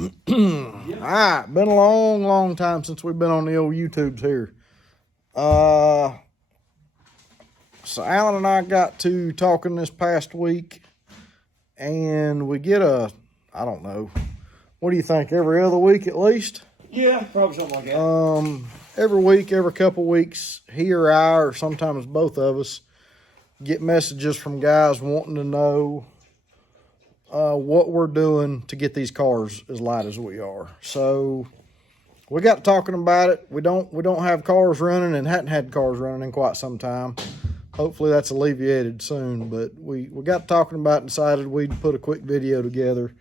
All right, been a long time since we've been on the old YouTubes here. So Alan and I got to talking this past week, and we get I don't know, what do you think, every other week at least? Yeah, probably something like that. Every week, every couple weeks, he or I, or sometimes both of us, get messages from guys wanting to know what we're doing to get these cars as light as we are. So we got to talking about it. We don't have cars running and hadn't had cars running in quite some time. Hopefully that's alleviated soon. But we got to talking about it and decided we'd put a quick video together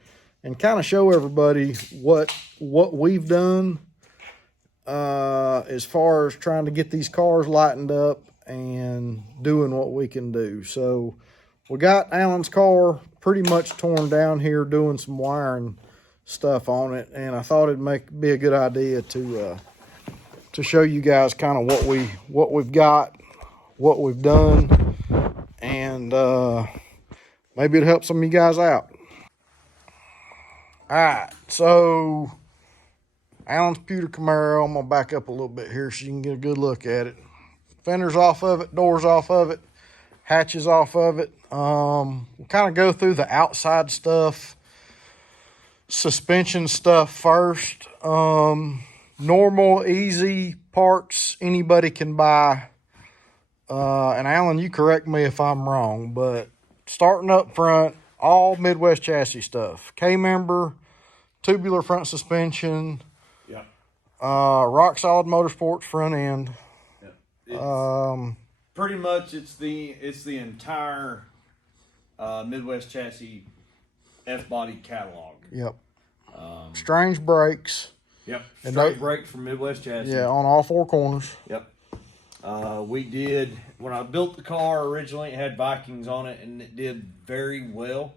and kind of show everybody what we've done as far as trying to get these cars lightened up and doing what we can do. So we got Alan's car pretty much torn down here doing some wiring stuff on it, and I thought it'd be a good idea to show you guys kind of what we've got, what we've done, and maybe it'll help some of you guys out. All right, so Alan's pewter Camaro. I'm gonna back up a little bit here so you can get a good look at it. Fenders off of it, doors off of it, hatches off of it. We'll kind of go through the outside stuff, suspension stuff first. Normal, easy parts anybody can buy. And Alan, you correct me if I'm wrong, but starting up front, all Midwest chassis stuff. K-member, tubular front suspension. Yeah. Rock Solid Motorsports front end. Yeah. Pretty much it's the entire Midwest Chassis F-body catalog. Yep. Strange brakes. Yep. Straight brakes from Midwest Chassis. Yeah, on all four corners. Yep. We did, when I built the car originally, it had Vikings on it, and it did very well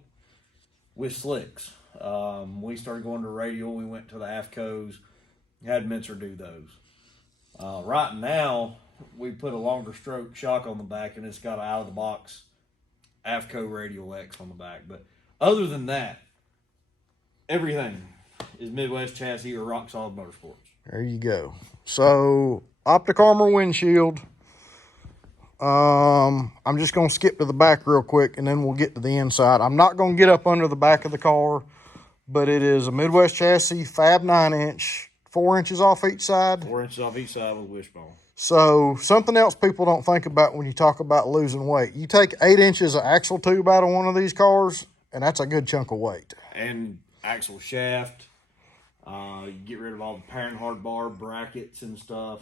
with slicks. We started going to radial. We went to the AFCOs, had Mincer do those. Right now, we put a longer stroke shock on the back, and it's got an out-of-the-box AFCO Radial X on the back. But other than that, everything is Midwest Chassis or Rock Solid Motorsports. There you go. So, Optic Armor windshield. I'm just going to skip to the back real quick, and then we'll get to the inside. I'm not going to get up under the back of the car, but it is a Midwest Chassis Fab 9-inch, 4 inches off each side. 4 inches off each side with a wishbone. So, something else people don't think about when you talk about losing weight. You take 8 inches of axle tube out of one of these cars, and that's a good chunk of weight. And axle shaft. You get rid of all the parent hard bar brackets and stuff.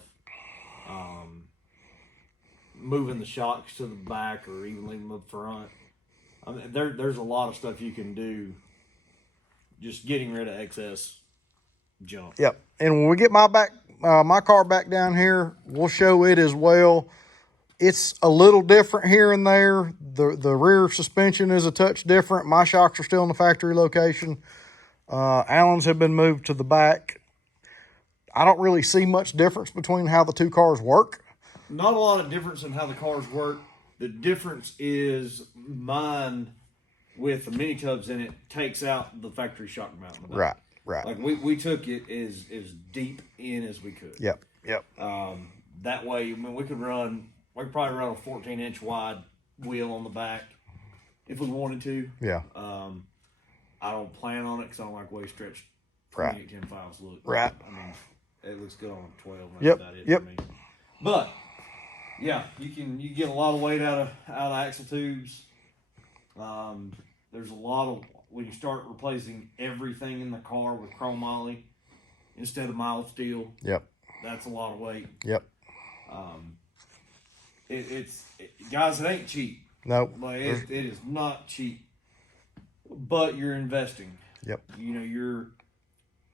Moving the shocks to the back or even leaving them up front. I mean, there's a lot of stuff you can do just getting rid of excess junk. Yep. And when we get my car back down here, we'll show it as well. It's a little different here and there. The rear suspension is a touch different. My shocks are still in the factory location. Alan's have been moved to the back. I don't really see much difference between how the two cars work. Not a lot of difference in how the cars work. The difference is mine with the mini tubs in it takes out the factory shock mount in the back. Right. Like we took it as deep in as we could. Yep. That way, I mean, we could probably run a 14-inch wide wheel on the back if we wanted to. Yeah. I don't plan on it because I don't like the way stretched 2810 files look. Right. I mean, it looks good on a 12. Yep. That's about it for me. But yeah, you get a lot of weight out of axle tubes. There's a lot of, when you start replacing everything in the car with chrome moly instead of mild steel. Yep. That's a lot of weight. Yep. Guys, it ain't cheap. Nope. Like it is not cheap. But you're investing. Yep. You know,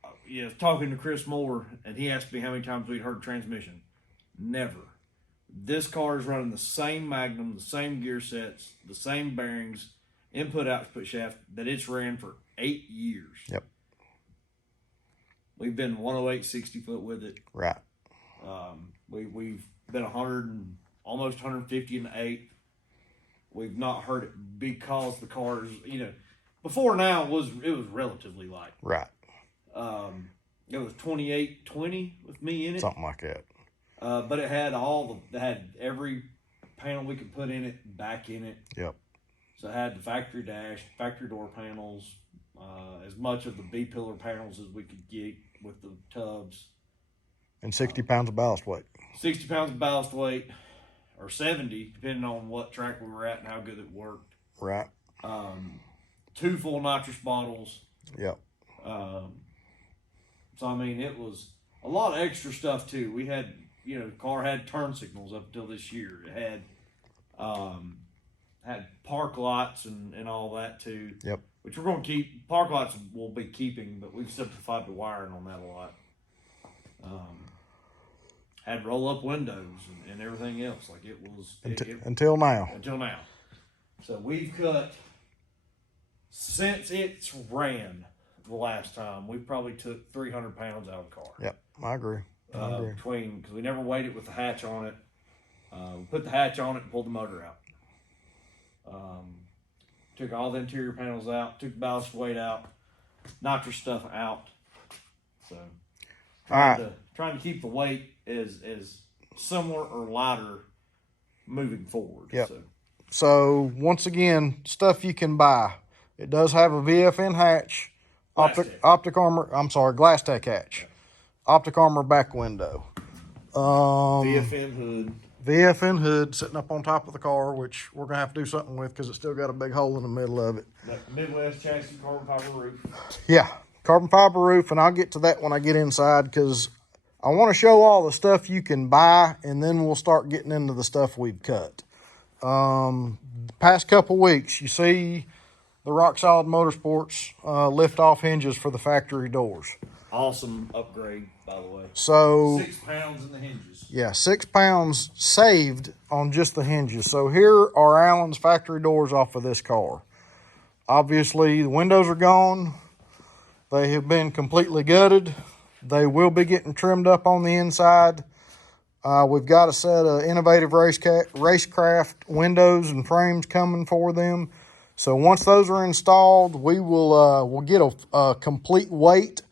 I was talking to Chris Moore, and he asked me how many times we'd heard transmission. Never. This car is running the same Magnum, the same gear sets, the same bearings, input, output shaft that it's ran for 8 years. Yep. We've been 108 60-foot with it. Right. We've been 100 and almost 150 in the 8. We've not heard it because the cars, before now it was relatively light. Right. It was 2820 with me in it. Something like that. But it had every panel we could put in it back in it. Yep. So it had the factory dash, factory door panels, as much of the B-pillar panels as we could get with the tubs. And 60 pounds of ballast weight. 60 pounds of ballast weight, or 70, depending on what track we were at and how good it worked. Right. 2 full nitrous bottles. Yep. So, I mean, it was a lot of extra stuff, too. We had, you know, the car had turn signals up until this year. It had park lights and all that, too. Yep. Which we're going to keep. Park lights we'll be keeping, but we've simplified the wiring on that a lot. Had roll-up windows and everything else. Like, it was... Until now. Until now. So, we've cut... Since it's ran the last time, we probably took 300 pounds out of the car. Yep, I agree. Because we never weighed it with the hatch on it. We put the hatch on it and pulled the motor out. Took all the interior panels out, took the ballast weight out, nitrous stuff out. So, trying to keep the weight as similar or lighter moving forward. Yep. So once again, stuff you can buy. It does have a VFN hatch, optic armor. I'm sorry, Glass Tech hatch, optic armor back window, VFN hood sitting up on top of the car, which we're gonna have to do something with because it's still got a big hole in the middle of it. Midwest chassis, carbon fiber roof. Yeah, carbon fiber roof, and I'll get to that when I get inside because I want to show all the stuff you can buy, and then we'll start getting into the stuff we've cut. The past couple weeks, you see the Rock Solid Motorsports lift-off hinges for the factory doors. Awesome upgrade, by the way. So 6 pounds in the hinges. Yeah, 6 pounds saved on just the hinges. So here are Allen's factory doors off of this car. Obviously, the windows are gone. They have been completely gutted. They will be getting trimmed up on the inside. We've got a set of innovative racecraft windows and frames coming for them. So once those are installed, we will we'll get a complete weight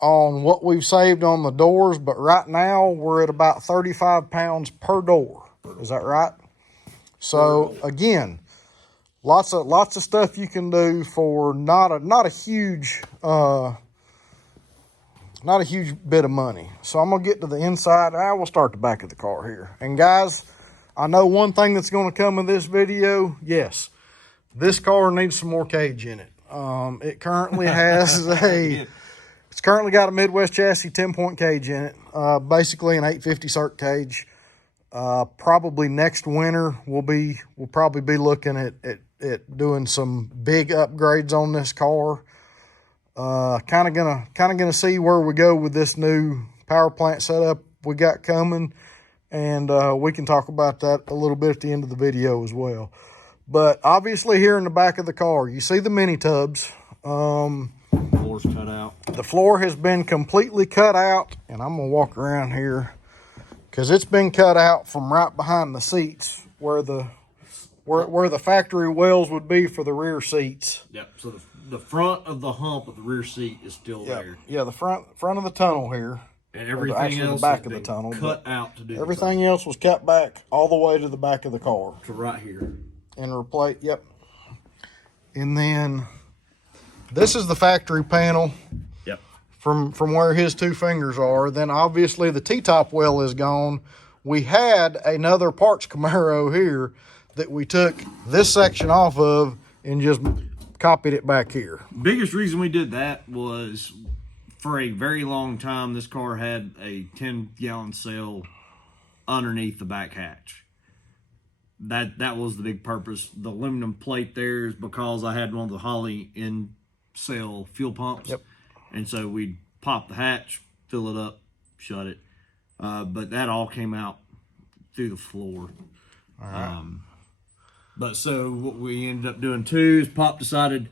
on what we've saved on the doors. But right now, we're at about 35 pounds per door. Is that right? So again, lots of stuff you can do for not a huge bit of money. So I'm gonna get to the inside. We'll start the back of the car here. And guys, I know one thing that's gonna come with this video. Yes, this car needs some more cage in it. It currently has it's currently got a Midwest chassis 10-point cage in it. Basically an 850 circ cage. Probably next winter we'll probably be looking at doing some big upgrades on this car. Kind of gonna see where we go with this new power plant setup we got coming, and we can talk about that a little bit at the end of the video as well. But obviously, here in the back of the car, you see the mini tubs. Floor's cut out. The floor has been completely cut out, and I'm gonna walk around here because it's been cut out from right behind the seats where the factory wells would be for the rear seats. Yep. So the front of the hump of the rear seat is still there. Yeah, the front of the tunnel here. And everything else the back of the tunnel cut out to do. Everything else was cut back all the way to the back of the car. To right here. And replace. Yep. And then this is the factory panel. Yep. From where his 2 fingers are. Then obviously the T-top well is gone. We had another parts Camaro here that we took this section off of and just copied it back here. Biggest reason we did that was for a very long time this car had a 10-gallon cell underneath the back hatch. That was the big purpose. The aluminum plate there is because I had one of the Holley in-cell fuel pumps. Yep. And so we'd pop the hatch, fill it up, shut it. But that all came out through the floor. All right. But so what we ended up doing too is Pop decided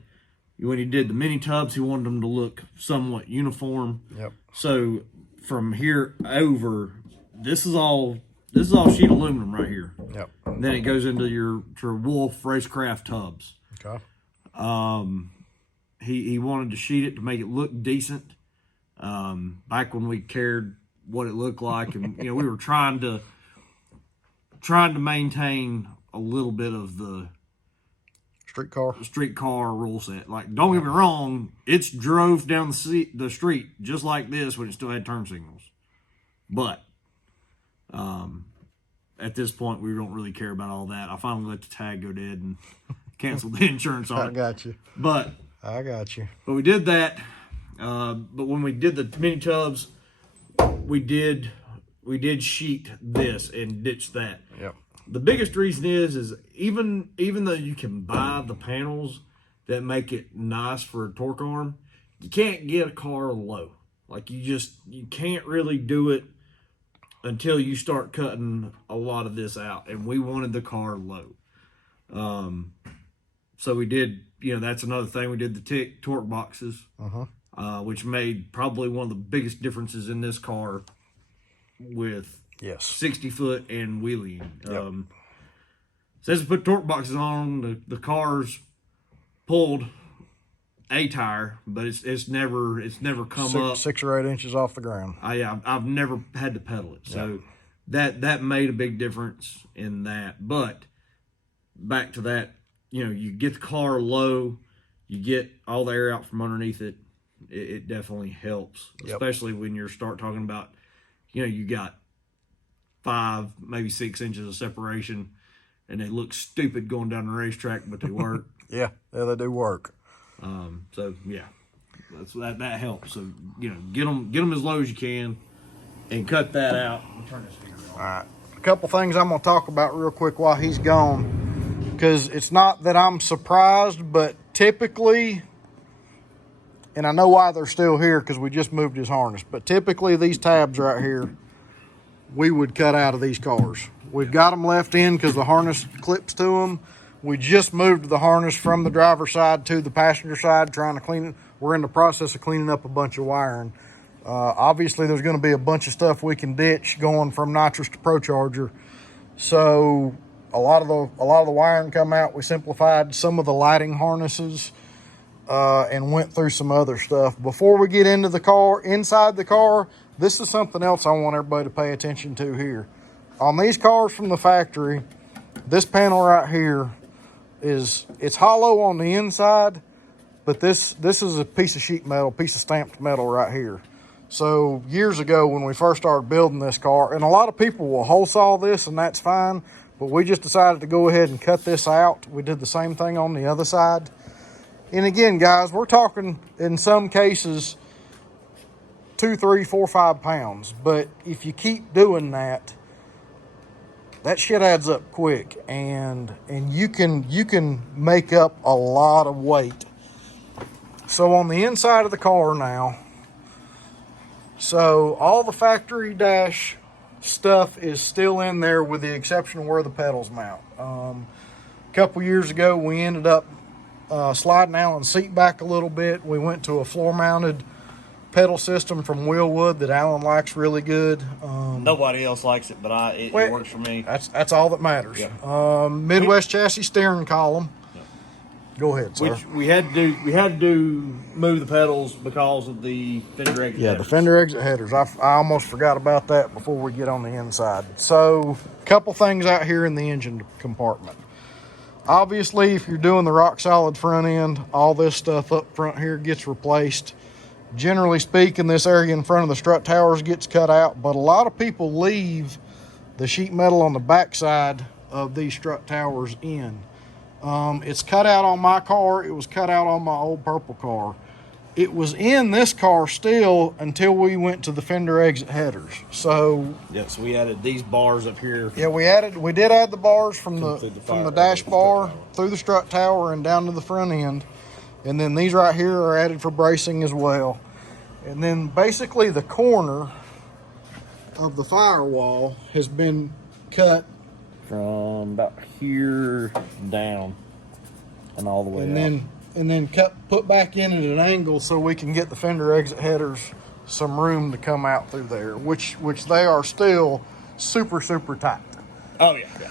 when he did the mini tubs, he wanted them to look somewhat uniform. Yep. So from here over, this is all sheet aluminum right here. Yep. And then it goes into your Wolf racecraft tubs. Okay. He wanted to sheet it to make it look decent. Back when we cared what it looked like, and we were trying to maintain a little bit of the streetcar rule set. Like, don't get me wrong, it's drove down the street just like this when it still had turn signals. But at this point, we don't really care about all that. I finally let the tag go dead and canceled the insurance on it. I got you. I got you. But we did that. But when we did the mini tubs, we did sheet this and ditch that. Yep. The biggest reason is even though you can buy the panels that make it nice for a torque arm, you can't get a car low. Like, you can't really do it until you start cutting a lot of this out. And we wanted the car low. So we did, that's another thing. We did the torque boxes, which made probably one of the biggest differences in this car with 60 foot and wheeling. Yep. Since we put torque boxes on, the car's pulled a tire, but it's never come up 6 or 8 inches off the ground. I've never had to pedal it, so that made a big difference in that. But back to that, you get the car low, you get all the air out from underneath it. It definitely helps, especially when you start talking about, you got 5, maybe 6 inches of separation, and they look stupid going down the racetrack, but they work. Yeah, they do work. So yeah, that helps. So get them as low as you can, and cut that out. Turn this finger on. All right, a couple things I'm gonna talk about real quick while he's gone, because it's not that I'm surprised, but typically, and I know why they're still here because we just moved his harness, but typically these tabs right here, we would cut out of these cars. We've got them left in because the harness clips to them. We just moved the harness from the driver's side to the passenger side, trying to clean it. We're in the process of cleaning up a bunch of wiring. Obviously, there's going to be a bunch of stuff we can ditch going from nitrous to ProCharger. So a lot of the wiring come out. We simplified some of the lighting harnesses and went through some other stuff. Before we get into the car, inside the car, this is something else I want everybody to pay attention to here. On these cars from the factory, this panel right here it's hollow on the inside, but this is a piece of sheet metal, piece of stamped metal right here. So years ago when we first started building this car, and a lot of people will hole saw this and that's fine, but we just decided to go ahead and cut this out. We did the same thing on the other side. And again, guys, we're talking in some cases 2, 3, 4, 5 pounds. But if you keep doing that shit adds up quick, and you can make up a lot of weight. So on the inside of the car now, so all the factory dash stuff is still in there with the exception of where the pedals mount. A couple years ago, we ended up sliding Alan's seat back a little bit. We went to a floor-mounted pedal system from Wheelwood that Alan likes really good. Nobody else likes it, but it works for me. That's all that matters. Yep. Midwest chassis steering column. Yep. Go ahead, sir. Which we had to move the pedals because of the fender exit headers. The fender exit headers. I almost forgot about that before we get on the inside. So, a couple things out here in the engine compartment. Obviously, if you're doing the rock solid front end, all this stuff up front here gets replaced. Generally speaking, this area in front of the strut towers gets cut out, but a lot of people leave the sheet metal on the backside of these strut towers in. It's cut out on my car. It was cut out on my old purple car. It was in this car still until we went to the fender exit headers. So yes, we added these bars up here. Yeah, we did add the bars from the dash bar through the strut tower and down to the front end. And then these right here are added for bracing as well. And then basically the corner of the firewall has been cut from about here down and all the way out. And then put back in at an angle so we can get the fender exit headers some room to come out through there, which they are still super, super tight. Oh yeah.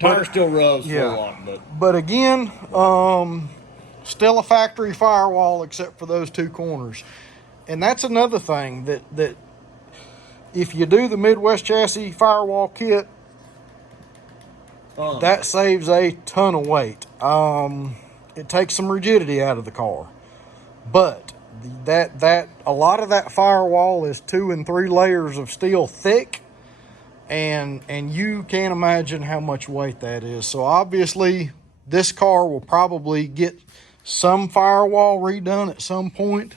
Tire still rubs for a lot, but again, still a factory firewall except for those two corners. And that's another thing that if you do the Midwest Chassis Firewall kit, that saves a ton of weight. It takes some rigidity out of the car, but that a lot of that firewall is 2 and 3 layers of steel thick, and you can't imagine how much weight that is. So obviously this car will probably get some firewall redone at some point,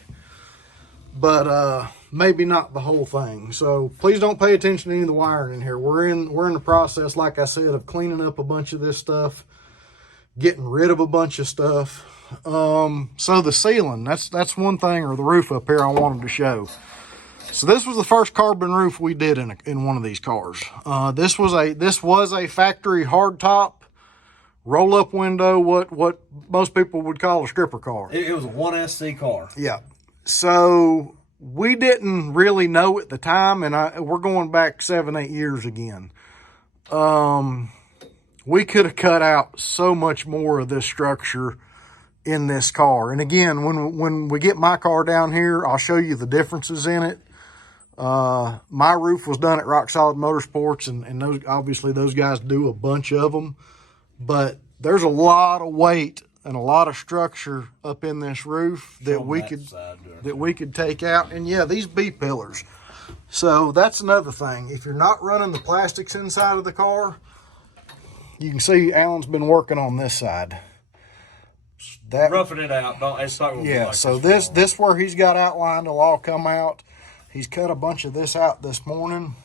but maybe not the whole thing. So please don't pay attention to any of the wiring in here. We're in the process, like I said, of cleaning up a bunch of this stuff, getting rid of a bunch of stuff. So the ceiling, that's one thing, or the roof up here, I wanted to show. So this was the first carbon roof we did in one of these cars. This was a factory hardtop roll up window, what most people would call a stripper car. It was a 1SC car. Yeah. So we didn't really know at the time, and we're going back 7-8 years again. We could have cut out so much more of this structure in this car. And again, when we get my car down here, I'll show you the differences in it. My roof was done at Rock Solid Motorsports, and those guys do a bunch of them. But there's a lot of weight and a lot of structure up in this roof that we could take out. And yeah, these B-pillars. So that's another thing. If you're not running the plastics inside of the car, you can see Alan's been working on this side. Roughing it out. It's not gonna be like so this where he's got outlined will all come out. He's cut a bunch of this out this morning.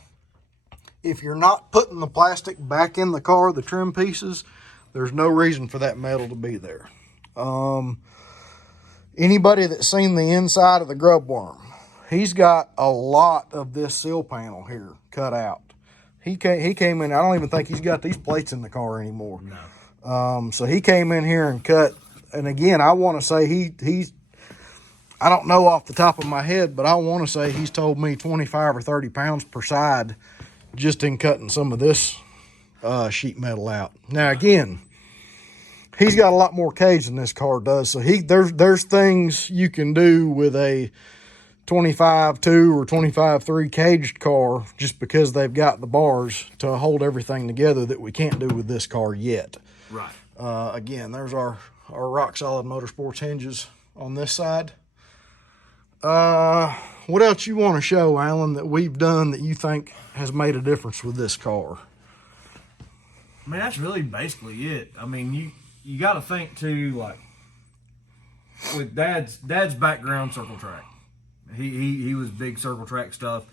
If you're not putting the plastic back in the car, the trim pieces, there's no reason for that metal to be there. Anybody that's seen the inside of the grub worm, he's got a lot of this sill panel here cut out. He came in, I don't even think he's got these plates in the car anymore. No. So he came in here and cut, and again, I want to say he's, I don't know off the top of my head, but I want to say he's told me 25 or 30 pounds per side just in cutting some of this sheet metal out. Now again, he's got a lot more cage than this car does, so there's things you can do with a 25.2 or 25.3 caged car just because they've got the bars to hold everything together that we can't do with this car yet. Right. Again, there's our Rock Solid Motorsports hinges on this side. What else you want to show, Alan, that we've done that you think has made a difference with this car? I mean, that's really basically it. I mean, you got to think too, like with Dad's background, circle track. He was big circle track stuff.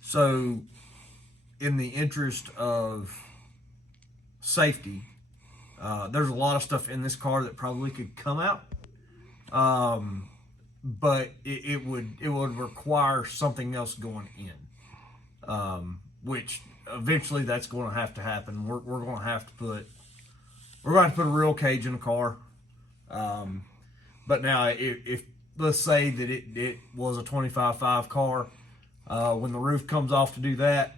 So, in the interest of safety, there's a lot of stuff in this car that probably could come out. But it would require something else going in, which eventually that's going to have to happen. We're going to have to put a real cage in the car. But now if let's say that it was a 25.5 car, when the roof comes off to do that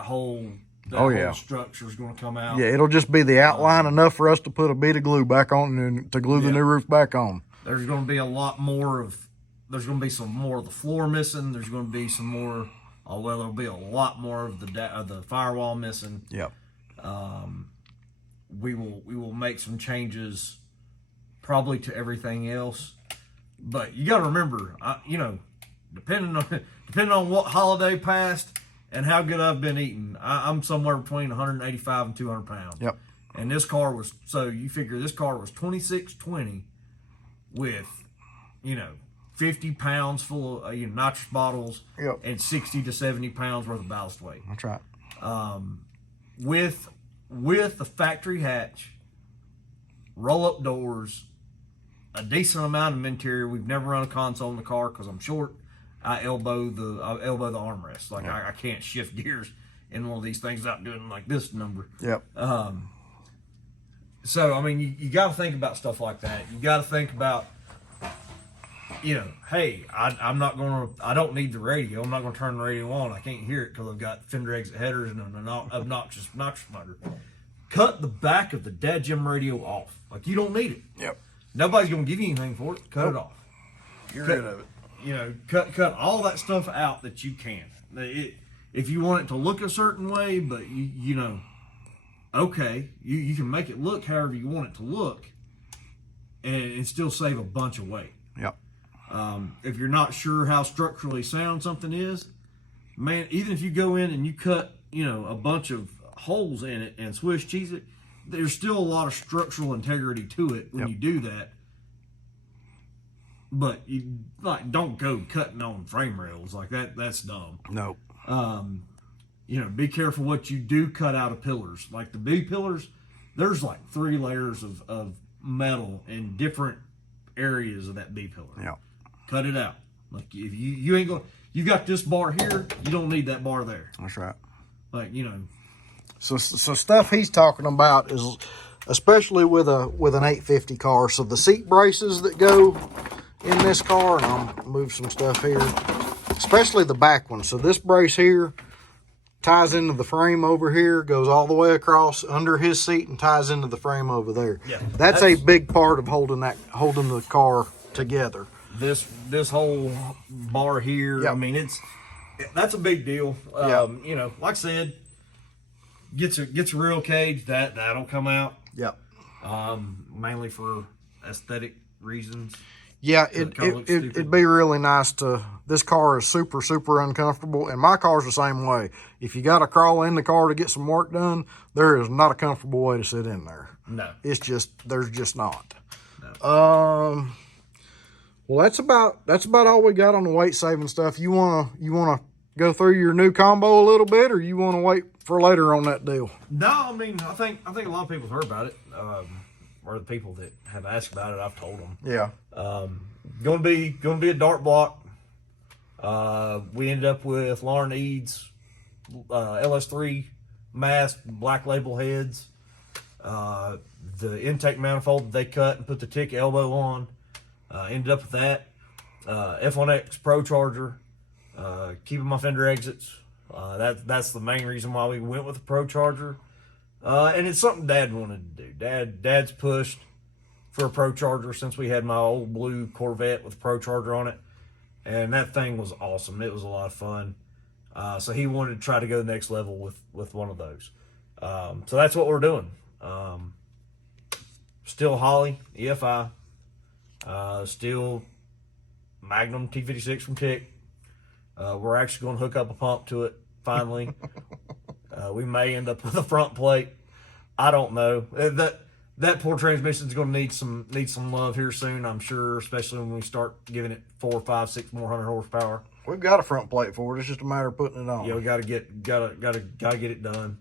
whole structure is going to come out. Yeah, it'll just be the outline enough for us to put a bit of glue back on and to glue the new roof back on. There's going to be there's going to be some more of the floor missing. There's going to be some more, there'll be a lot more of the firewall missing. Yep. We will make some changes probably to everything else. But you got to remember, depending on what holiday passed and how good I've been eating, I'm somewhere between 185 and 200 pounds. Yep. And this car was, so you figure this car was 2620 with, 50 pounds full of nitrous bottles. Yep. And 60 to 70 pounds worth of ballast weight. That's right. With the factory hatch, roll-up doors, a decent amount of interior. We've never run a console in the car because I'm short. I elbow the armrest. Like I can't shift gears in one of these things without doing like this number. Yep. So I mean, you got to think about stuff like that. You got to think about, hey, I don't need the radio. I'm not going to turn the radio on. I can't hear it because I've got fender exit headers and an obnoxious nitrous motor. Cut the back of the dadgum radio off. Like you don't need it. Yep. Nobody's going to give you anything for it. Cut it off. Get rid of it. you know, cut all that stuff out that you can. If you want it to look a certain way, but you know, okay, you can make it look however you want it to look, and still save a bunch of weight. Yep. If you're not sure how structurally sound something is, man, even if you go in and you cut, you know, a bunch of holes in it and Swiss cheese it, there's still a lot of structural integrity to it when you do that. But you don't go cutting on frame rails like that. That's dumb. No. You know, be careful what you do cut out of pillars. Like the B pillars, there's like 3 layers of metal in different areas of that B pillar. Yeah. Cut it out. Like if you ain't going, you got this bar here, you don't need that bar there. That's right. Like, you know. So stuff he's talking about is, especially with an 850 car. So the seat braces that go in this car, and I'll move some stuff here, especially the back one. So this brace here ties into the frame over here, goes all the way across under his seat and ties into the frame over there. Yeah, that's a big part of holding the car together. This whole bar here, Yep. I mean, that's a big deal. Yep. You know, like I said, gets a real cage that'll come out. Yep. Mainly for aesthetic reasons. Yeah, It kinda looks stupid. it'd be really nice to. This car is super, super uncomfortable, and my car's the same way. If you got to crawl in the car to get some work done, there is not a comfortable way to sit in there. No. It's just, there's just not. No. Well, that's about all we got on the weight saving stuff. You wanna go through your new combo a little bit, or you want to wait for later on that deal? No, I mean, I think a lot of people have heard about it. Or the people that have asked about it, I've told them. Yeah. Going to be a dart block. We ended up with Lauren Eads LS3 mast, black label heads. The intake manifold that they cut and put the tick elbow on. Ended up with that. F1X Pro Charger. Keeping my fender exits. That's the main reason why we went with the Pro Charger. And it's something Dad wanted to do. Dad's pushed for a Pro Charger since we had my old blue Corvette with a Pro Charger on it. And that thing was awesome. It was a lot of fun. So he wanted to try to go the next level with one of those. So that's what we're doing. Still Holley, EFI. Still Magnum T56 from Tick. We're actually going to hook up a pump to it finally. We may end up with a front plate. I don't know. That poor transmission is going to need some love here soon, I'm sure, especially when we start giving it 4, 5, 6 more hundred horsepower. We've got a front plate for it. It's just a matter of putting it on. Yeah, we got to get it done.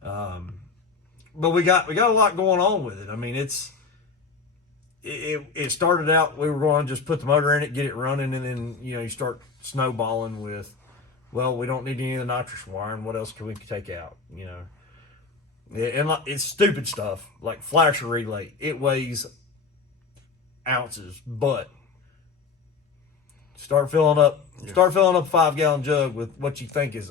But we got a lot going on with it. I mean, it started out, we were going to just put the motor in it, get it running, and then you start snowballing with, well, we don't need any of the nitrous wiring. What else can we take out? And it's stupid stuff like flasher relay. It weighs ounces, but start filling up a 5-gallon jug with what you think is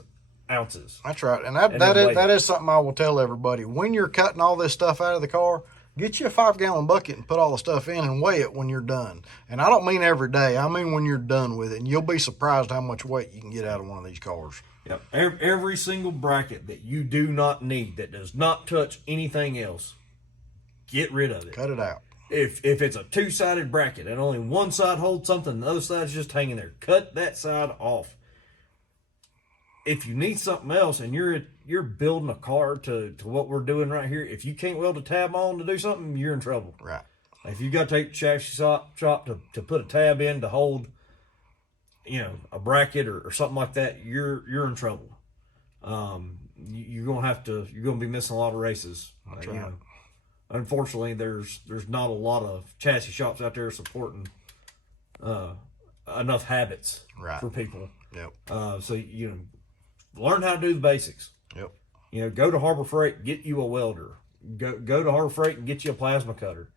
ounces. That's right, and that is something I will tell everybody. When you're cutting all this stuff out of the car, get you a 5-gallon bucket and put all the stuff in and weigh it when you're done. And I don't mean every day. I mean when you're done with it. And you'll be surprised how much weight you can get out of one of these cars. Yep. Every single bracket that you do not need, that does not touch anything else, get rid of it. Cut it out. If it's a 2-sided bracket and only one side holds something, the other side's just hanging there, cut that side off. If you need something else and you're building a car to what we're doing right here, if you can't weld a tab on to do something, you're in trouble. Right. If you got to take the chassis shop to put a tab in to hold, a bracket or something like that, you're in trouble. You're gonna be missing a lot of races. Right. Unfortunately, there's not a lot of chassis shops out there supporting enough habits for people. Yep. So learn how to do the basics. Yep. Go to Harbor Freight, get you a welder. Go to Harbor Freight and get you a plasma cutter.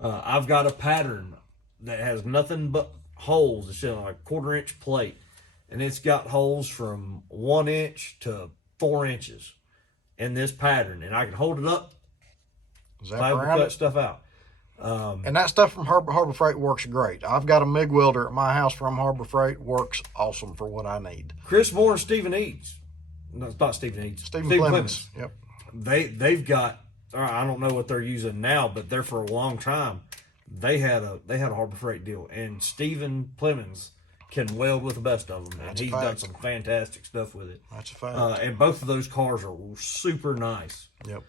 I've got a pattern that has nothing but holes. It's like a 1/4-inch plate, and it's got holes from 1 inch to 4 inches in this pattern, and I can hold it up, Zap cut around it. stuff out. And that stuff from Harbor Freight works great. I've got a MIG welder at my house from Harbor Freight. Works awesome for what I need. Chris Moore and Stephen Eads. No, it's not Stephen Eads. Stephen Clemens. Yep. They've got. I don't know what they're using now, but they're for a long time. They had a Harbor Freight deal, and Stephen Clemens can weld with the best of them, and he's done some fantastic stuff with it. That's a fact. And both of those cars are super nice. Yep.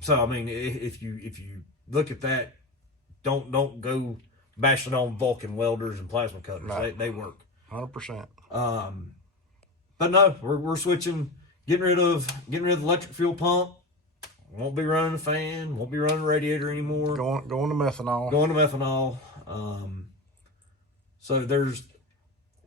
So I mean, if you look at that, don't go bashing on Vulcan welders and plasma cutters. No. They work 100%. But no, we're switching, getting rid of the electric fuel pump. Won't be running a fan. Won't be running a radiator anymore. Going to methanol. Going to methanol. So there's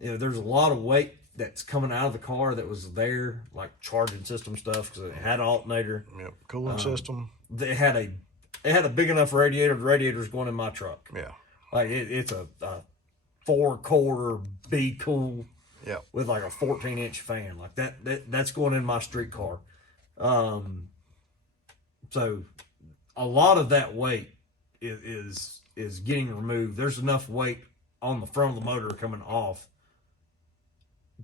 a lot of weight that's coming out of the car that was there, like charging system stuff, because it had an alternator. Yep. Cooling system. It had a big enough radiator. The radiator's going in my truck. Yeah. Like it's a 4-quarter B cool. Yeah. With like a 14-inch fan, like that's going in my street car. So a lot of that weight is getting removed. There's enough weight on the front of the motor coming off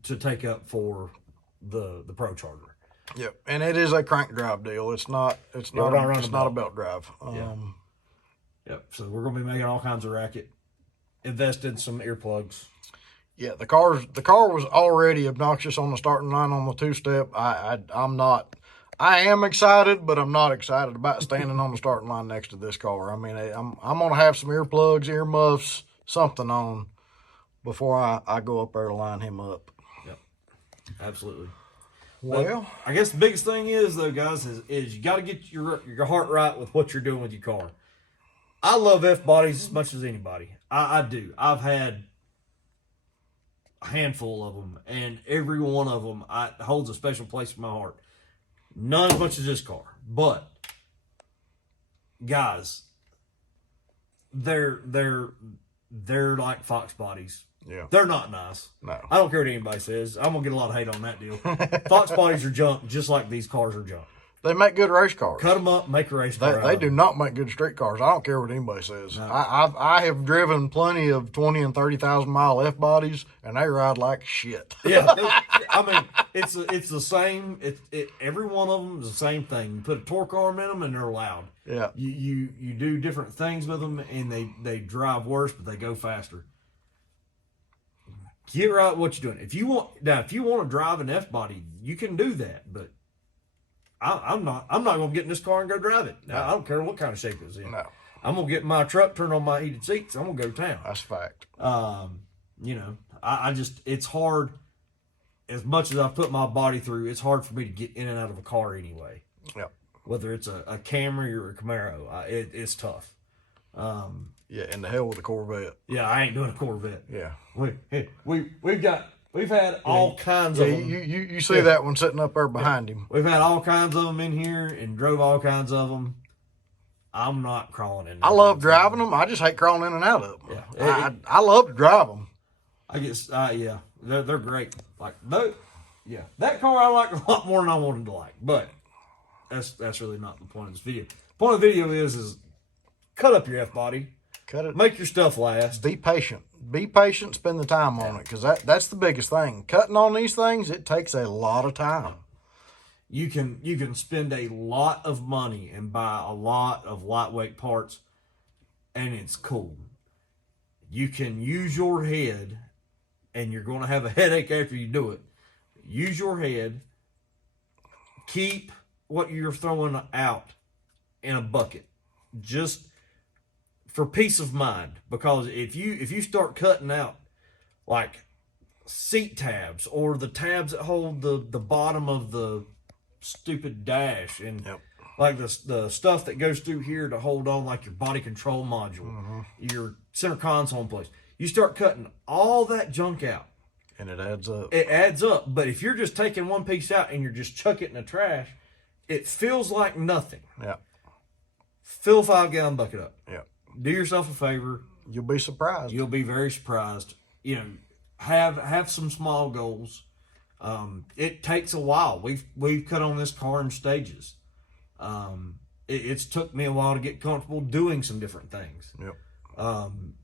to take up for the Pro Charger. Yep, and it is a crank drive deal. It's not a belt drive. Yep. So we're gonna be making all kinds of racket. Invested in some earplugs. Yeah, the car was already obnoxious on the starting line on the two-step. I am excited, but I'm not excited about standing on the starting line next to this car. I mean, I'm gonna have some earplugs, earmuffs, something on before I go up there to line him up. Yep, absolutely. Well, but I guess the biggest thing is though, guys, is you got to get your heart right with what you're doing with your car. I love F bodies as much as anybody. I do. I've had a handful of them, and every one of them holds a special place in my heart. Not as much as this car, but guys, they're like Fox bodies. Yeah, they're not nice. No, I don't care what anybody says. I'm gonna get a lot of hate on that deal. Fox bodies are junk, just like these cars are junk. They make good race cars. Cut them up, make a race car. They do not make good street cars. I don't care what anybody says. No. I have driven plenty of 20 and 30,000 mile F bodies, and they ride like shit. Yeah, I mean it's the same. Every one of them is the same thing. You put a torque arm in them, and they're loud. Yeah. You do different things with them, and they drive worse, but they go faster. Get right what you're doing. If you want to drive an F body, you can do that, but I'm not gonna get in this car and go drive it. No. I don't care what kind of shape it's in. No. I'm gonna get in my truck, turn on my heated seats. I'm gonna go to town. That's a fact. I just, it's hard. As much as I put my body through, it's hard for me to get in and out of a car anyway. Yeah. Whether it's a Camry or a Camaro, it's tough. Yeah, and the hell with a Corvette. Yeah, I ain't doing a Corvette. Yeah. We've had all kinds of them. You see that one sitting up there behind him. We've had all kinds of them in here and drove all kinds of them. I'm not crawling in. I love driving them. I just hate crawling in and out of them. Yeah. I love to drive them. I guess, yeah, they're great. Like, yeah, that car I like a lot more than I wanted to like, but that's really not the point of this video. The point of the video is cut up your F body. Cut it. Make your stuff last. Be patient. Be patient. Spend the time on it, because that's the biggest thing. Cutting on these things, it takes a lot of time. You can spend a lot of money and buy a lot of lightweight parts, and it's cool. You can use your head, and you're going to have a headache after you do it. Use your head. Keep what you're throwing out in a bucket. Just for peace of mind, because if you start cutting out like seat tabs or the tabs that hold the bottom of the stupid dash and like the stuff that goes through here to hold on like your body control module, your center console in place, you start cutting all that junk out, and it adds up. It adds up. But if you're just taking one piece out and you're just chuck it in the trash, it feels like nothing. Yeah. Fill a 5-gallon bucket up. Yeah. Do yourself a favor. You'll be surprised. You'll be very surprised. Have some small goals. It takes a while. We've cut on this car in stages. it's took me a while to get comfortable doing some different things. Yep.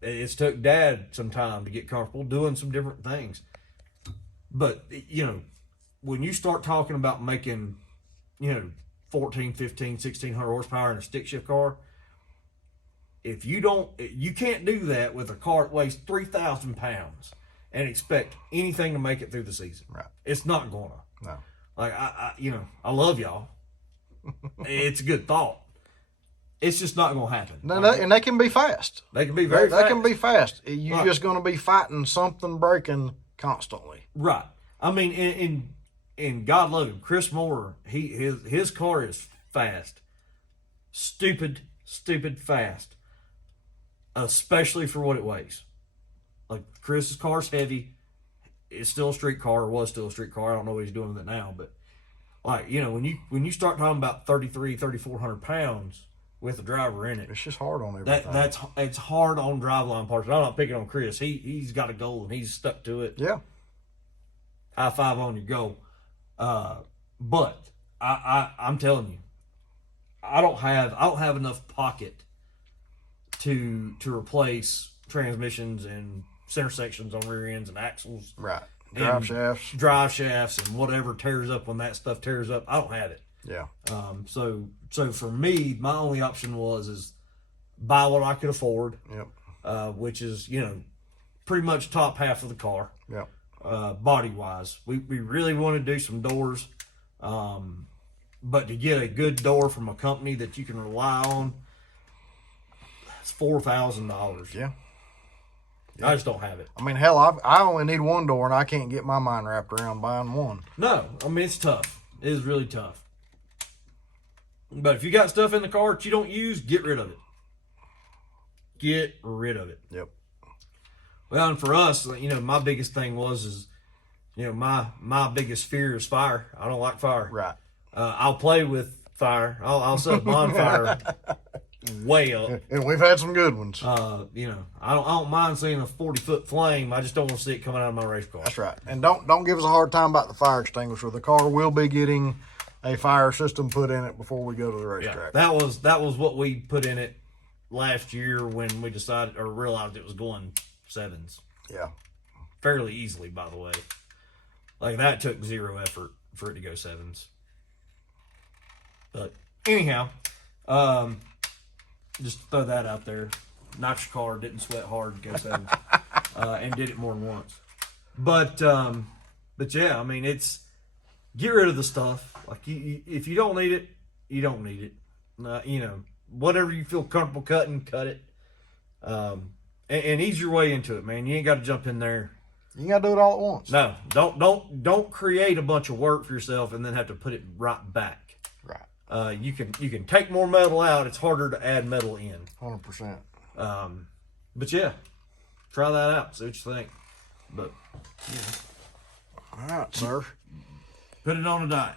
It's took Dad some time to get comfortable doing some different things. But, you know, when you start talking about making, you know, 14, 15, 1600 horsepower in a stick shift car, you can't do that with a car that weighs 3,000 pounds and expect anything to make it through the season. Right. It's not gonna. No. Like, I love y'all. It's a good thought. It's just not gonna happen. No, and they can be fast. They can be very They fast. can be fast. You're Right. just going to be fighting something breaking constantly. Right. I mean, and God love him, Chris Moore. His car is fast, stupid fast, especially for what it weighs. Like Chris's car's heavy. It's still a street car, or was still a street car. I don't know what he's doing with it now, but like, you know, when you start talking about 3,400 pounds with a driver in it, It's just hard on everything. it's hard on driveline parts. I'm not picking on Chris. He's got a goal and he's stuck to it. Yeah. High five on your goal. But I'm telling you, I don't have enough pocket to replace transmissions and center sections on rear ends and axles, Right. and Drive shafts. and whatever tears up when that stuff tears up. I don't have it. Yeah. So for me, my only option is buy what I could afford, Yep. which is, you know, pretty much top half of the car. Yep. Body wise, we really want to do some doors, but to get a good door from a company that you can rely on, it's $4,000. Yeah. I just don't have it. I mean, hell, I only need one door, and I can't get my mind wrapped around buying one. No, I mean, it's tough. It is really tough. But if you got stuff in the car that you don't use, get rid of it. Get rid of it. Yep. Well, and for us, you know, my biggest thing is, you know, my biggest fear is fire. I don't like fire. Right. I'll play with fire. I'll set a bonfire way up. And we've had some good ones. You know, I don't mind seeing a 40-foot flame. I just don't want to see it coming out of my race car. That's right. And don't give us a hard time about the fire extinguisher. The car will be getting a fire system put in it before we go to the racetrack. That was what we put in it last year when we decided or realized it was going sevens. Yeah. Fairly easily, by the way. Like, that took zero effort for it to go sevens. But anyhow, just throw that out there. Knocked your car, didn't sweat hard to go sevens, and did it more than once. But yeah, I mean, it's get rid of the stuff. Like, if you don't need it, you don't need it. You know, whatever you feel comfortable cutting, cut it. And ease your way into it, man. You ain't got to jump in there. You got to do it all at once. No, don't create a bunch of work for yourself and then have to put it right back. Right. You can take more metal out. It's harder to add metal in. 100%. But yeah, try that out. See what you think. But All right, sir. put it on a diet.